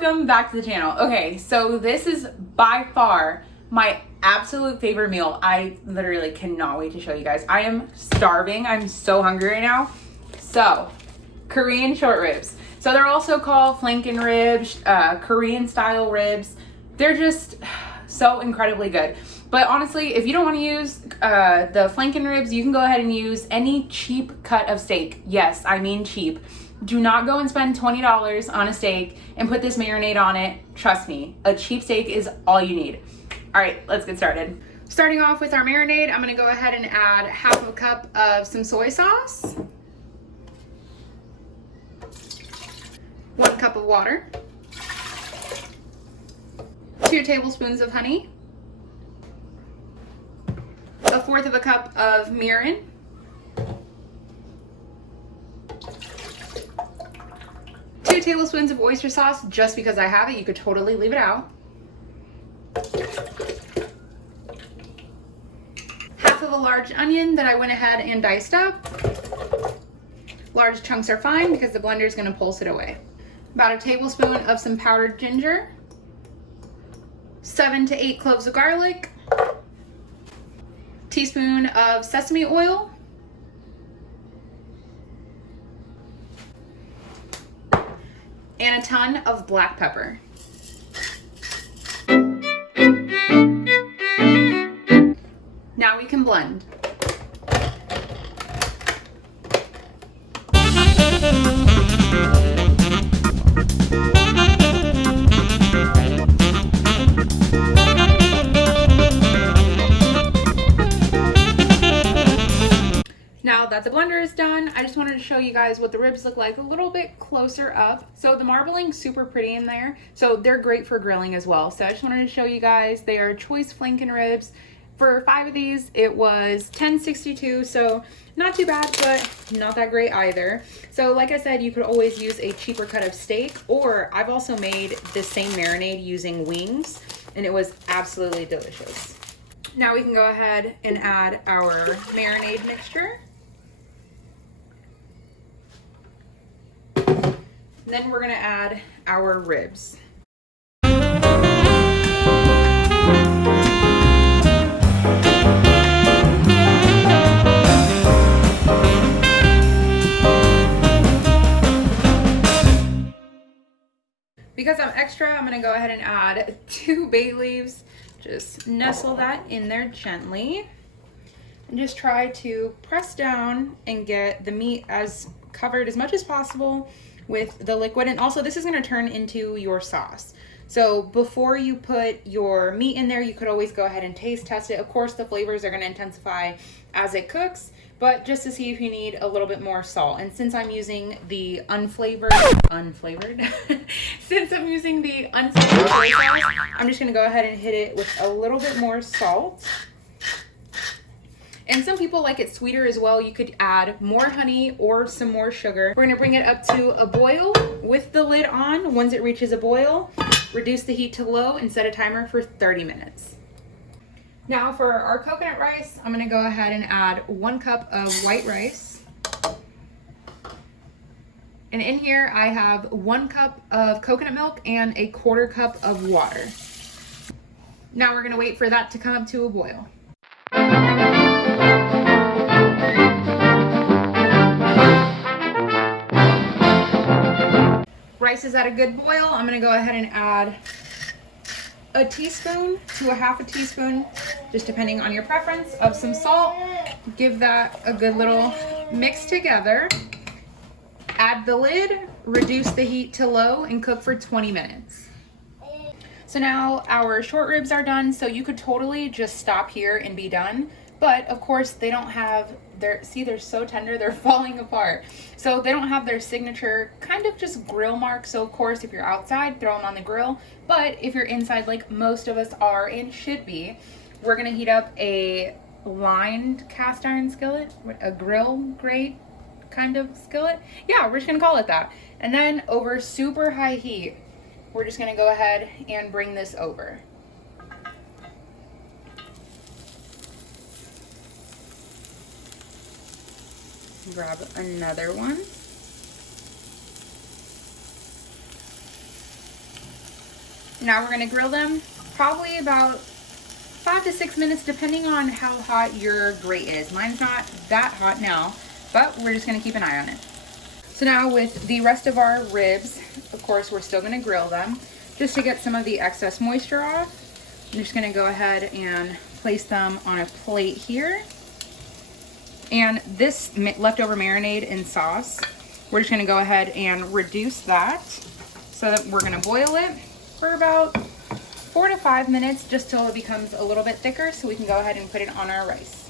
Welcome back to the channel. Okay, so this is by far my absolute favorite meal. I literally cannot wait to show you guys. I am starving. I'm so hungry right now. So, Korean short ribs. So they're also called flanken ribs, Korean style ribs. They're just so incredibly good. But honestly, if you don't want to use the flanken ribs, you can go ahead and use any cheap cut of steak. Yes, I mean cheap. Do not go and spend $20 on a steak and put this marinade on it. Trust me, a cheap steak is all you need. All right, let's get started. Starting off with our marinade, I'm gonna go ahead and add half of a cup of some soy sauce, 1 cup of water, 2 tablespoons of honey, 1/4 of a cup of mirin, 2 tablespoons of oyster sauce, just because I have it. You could totally leave it out. Half of a large onion that I went ahead and diced up. Large chunks are fine because the blender is going to pulse it away. About a tablespoon of some powdered ginger. 7 to 8 cloves of garlic. Teaspoon of sesame oil. And a ton of black pepper. Now we can blend. Now that the blender is done, I just wanted to show you guys what the ribs look like a little bit closer up. So the marbling's super pretty in there, so they're great for grilling as well. So I just wanted to show you guys, they are choice flanken ribs. For 5 of these, it was $10.62, so not too bad, but not that great either. So like I said, you could always use a cheaper cut of steak, or I've also made the same marinade using wings, and it was absolutely delicious. Now we can go ahead and add our marinade mixture. Then we're gonna add our ribs. Because I'm extra, I'm gonna go ahead and add 2 bay leaves. Just nestle that in there gently. And just try to press down and get the meat as covered as much as possible with the liquid. And also this is going to turn into your sauce. So before you put your meat in there, you could always go ahead and taste test it. Of course, the flavors are going to intensify as it cooks, but just to see if you need a little bit more salt. And since I'm using the unflavored, since I'm using the unflavored soy sauce, I'm just going to go ahead and hit it with a little bit more salt. And some people like it sweeter as well. You could add more honey or some more sugar. We're gonna bring it up to a boil with the lid on. Once it reaches a boil, reduce the heat to low and set a timer for 30 minutes. Now for our coconut rice, I'm gonna go ahead and add 1 cup of white rice. And in here I have 1 cup of coconut milk and a 1/4 cup of water. Now we're gonna wait for that to come up to a boil. Rice is at a good boil. I'm gonna go ahead and add a teaspoon to a 1/2 teaspoon, just depending on your preference, of some salt. Give that a good little mix together. Add the lid, reduce the heat to low, and cook for 20 minutes. So now our short ribs are done, so you could totally just stop here and be done. But of course they don't have their, see, they're so tender, they're falling apart. So they don't have their signature kind of just grill mark. So of course, if you're outside, throw them on the grill. But if you're inside, like most of us are and should be, we're gonna heat up a lined cast iron skillet, a grill grate kind of skillet. Yeah, we're just gonna call it that. And then over super high heat, we're just gonna go ahead and bring this over. Grab another one. Now we're gonna grill them probably about 5 to 6 minutes, depending on how hot your grate is. Mine's not that hot now, but we're just gonna keep an eye on it. So now with the rest of our ribs, of course, we're still gonna grill them just to get some of the excess moisture off. I'm just gonna go ahead and place them on a plate here. And this leftover marinade and sauce, we're just gonna go ahead and reduce that so that we're gonna boil it for about 4 to 5 minutes, just till it becomes a little bit thicker, so we can go ahead and put it on our rice.